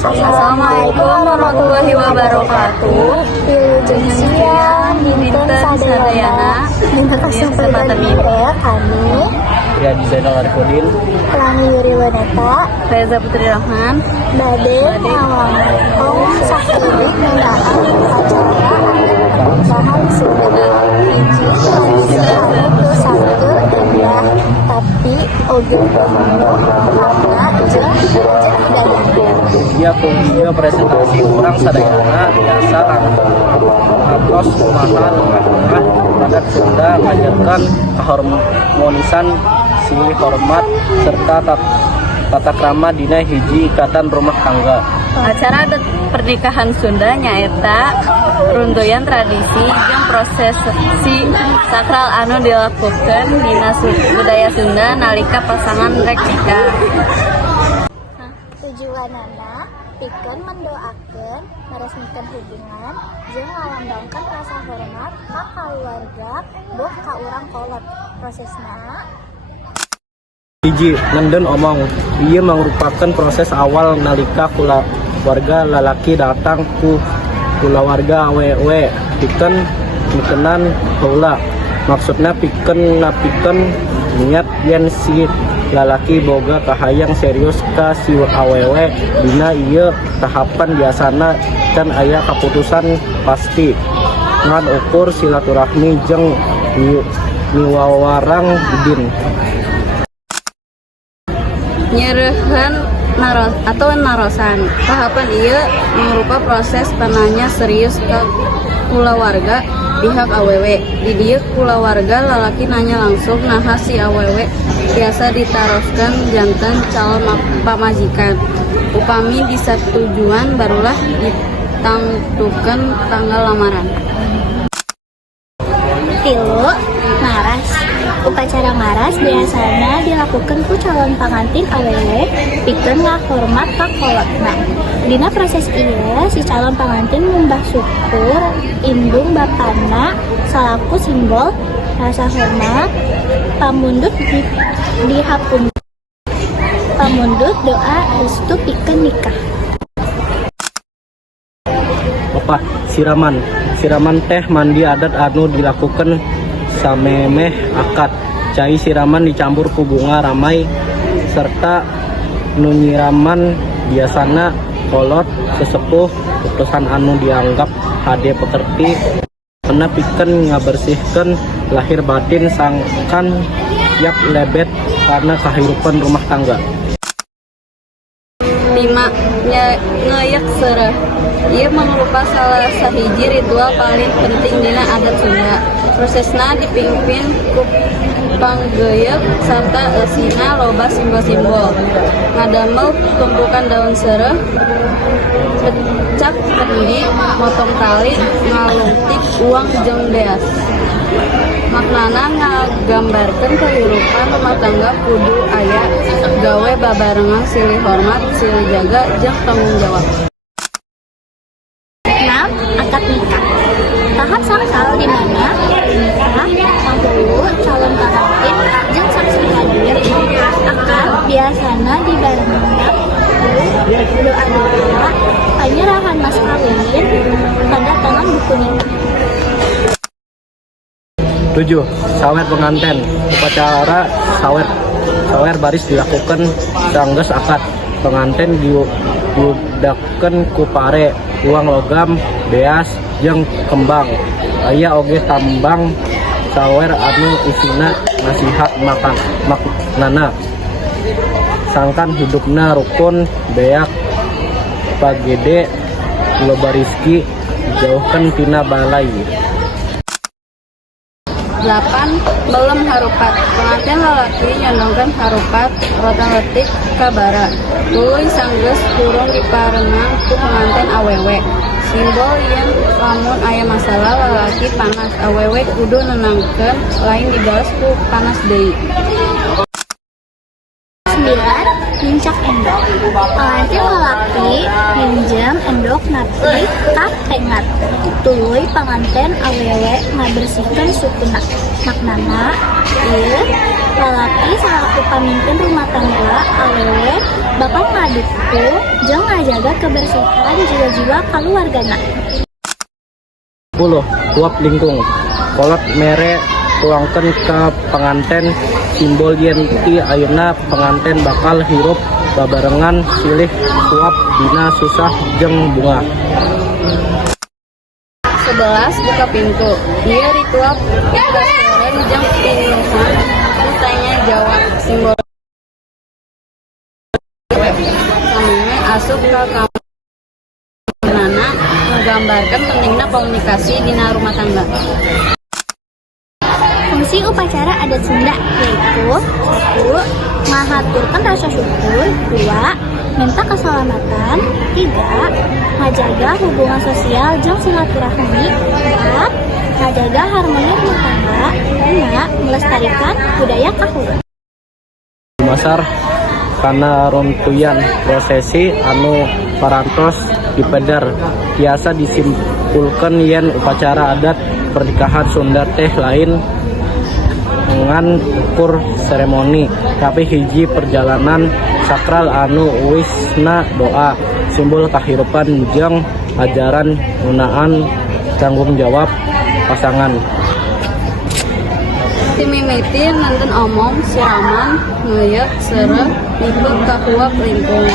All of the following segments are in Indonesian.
Assalamualaikum warahmatullahi wabarakatuh. Wilujeng siang dinten sadayana dina kasempatan ieu kami Riyadi Zainal Arifudin, Pelangi Wiriwaneta Reza Putri Rahman bade ngawangkong sakiring ngendaan acara pernikahan Sunda hiji tradisi anu teu sageur endah tapi oge penuh makna jeung budaya. Dia presentasi orang sadayana biasa ngantos kumaha tengah-tengah adat Sunda ngajarkan keharmonisan silih hormat serta tata krama dina hiji ikatan rumah tangga. acara adat pernikahan Sunda nyaeta runtuyan tradisi jeung prosesi sakral anu dilakukan dina budaya Sunda nalika pasangan rek nikah. Tujuanana pikeun mendoakeun meresmikan hubungan jeung ngalambangkan rasa hormat ka kaluarga boh ka urang kolot. Prosesna Hiji, nenden omong. Ieu merupakan proses awal nalika kulawarga lalaki datang ku kulawarga awewe pikeun mikenan heula. Maksudna pikeun niat yen si lalaki boga kahayang serius ka si awewe dina ieu tahapan biasana can aya kaputusan pasti ngan ukur silaturahmi jeung niwawarang idin. Nyereuhan narosan. Tahapan ieu mangrupa proses pananya serius ke kulawarga pihak awewe. Di dieu kulawarga lalaki nanya langsung naha si awewe biasa ditaroskan janten calon pamajikan. Upami disetujuan barulah ditangtukeun tanggal lamaran. tilu ngaras. Upacara ngaras biasana dilakukan ku calon pangantin awewe pikeun ngahormat ka kolotna. Dina proses ieu si calon pangantin ngumbah syukur indung bapana salaku simbol rasa hormat. Pamundut dihapun pamundut doa restu pikeun nikah. Opat, siraman teh mandi adat anu dilakukan samemeh akad. Cai siraman dicampur ku bunga ramai serta nu nyiraman biasana kolot sesepuh utusan anu dianggap hade pekerti kena pikeun ngabersihkeun lahir batin sangkan yap lebet karena kahirupan rumah tangga. 5. Ngeuyeuk seureuh. Ieu mangrupa salah sahiji ritual paling penting dina adat Sunda. Prosesna dipimpin ku panggeuyeuk sarta eusina loba simbol-simbol. Ngadamel tumpukan daun seureuh, pecak kendi, motong tali, ngalungtik uang jeung beas. Maknana ngagambarkeun kahirupan rumah tangga kudu aya gawe babarengan silih hormat, silih jaga, jeung tanggung jawab. 6. Akad nikah. Tahap sakral di mana nikah penghulu calon pengantin jeung saksi hadir. Akad biasana dibarengkeun doa-doa penyerahan mas kawin pada tangan buku nikah. 7. Sawer penganten. Upacara sawer baris dilakukan sanggeus akad. Penganten diudakeun ku pare, uang logam, beas, jeung kembang. Aya oge tambang sawer anu isina nasihat maknana. Sangkan hidupna rukun, beak, pagede, loba rizki, jauhkeun tina balai. 8. Belum harupat. Pengantin lalaki nyondongkeun harupat rotan letik ka bara. Tuluy sanggeus kurung diparengang ku pengantin awewe. Simbol yen lamun aya masalah lalaki panas, awewe kudu nenangkeun lain dibalas ku panas deui. 9. Mincak endok. Pengantin lalaki minjem endok sok napi ka tengat. Tuluy panganten awewe ngabersihkan sukuna. Maknana ieu lalaki salaku pamimpin rumah tangga awewe bakal ngadukung jeung ngajaga kebersihan jiwa-jiwa keluargana. 10. Uap lingkung. Kolot mere tuangkan ke penganten simbol yen ti ayeuna penganten bakal hirup babarengan silih uap dina susah jeung bunga. 11. Buka pintu. Ieu ritual pagasoren jeung pinuhan usahanya jawab simbol kamana asup ka kamarana menggambarkan pentingnya komunikasi dina rumah tangga. Fungsi upacara adat Sunda yaitu 1. Ngahaturkan rasa syukur. 2. Minta keselamatan. 3. Ngajaga hubungan sosial jeung silaturahmi. 4. Ngajaga harmoni rumah tangga. 5. Melestarikan budaya kahur. Masar kana runtuyan prosesi anu parantos dipedar biasa disimpulkan yen upacara adat pernikahan Sunda teh lain ngan ukur seremoni tapi hiji perjalanan sakral anu wisna doa simbol kahirupan jeung ajaran ngunaan tanggung jawab pasangan. Timimiti nonton omong siraman ngeuyeuk seureuh ikut kakuap lingkung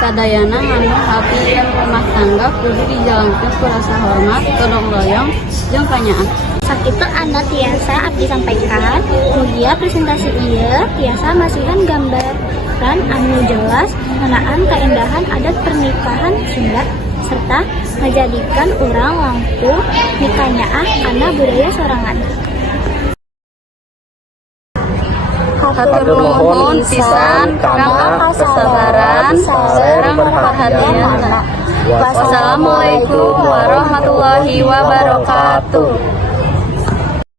sadayana nganu hapian rumah tangga kudu dijalankeun ku rasa hormat todong royong jeung kanyaan. Sakitu anda tiasa abdi sampaikan mugia presentasi ieu tiasa masihan gambaran anu jelas ngenaan keindahan adat pernikahan Sunda serta menjadikan urang langkung mikanyaah kana budaya sorangan. Hatur nuhun pisan kana kasabaran sareng perhatian. Wassalamualaikum warahmatullahi wabarakatuh.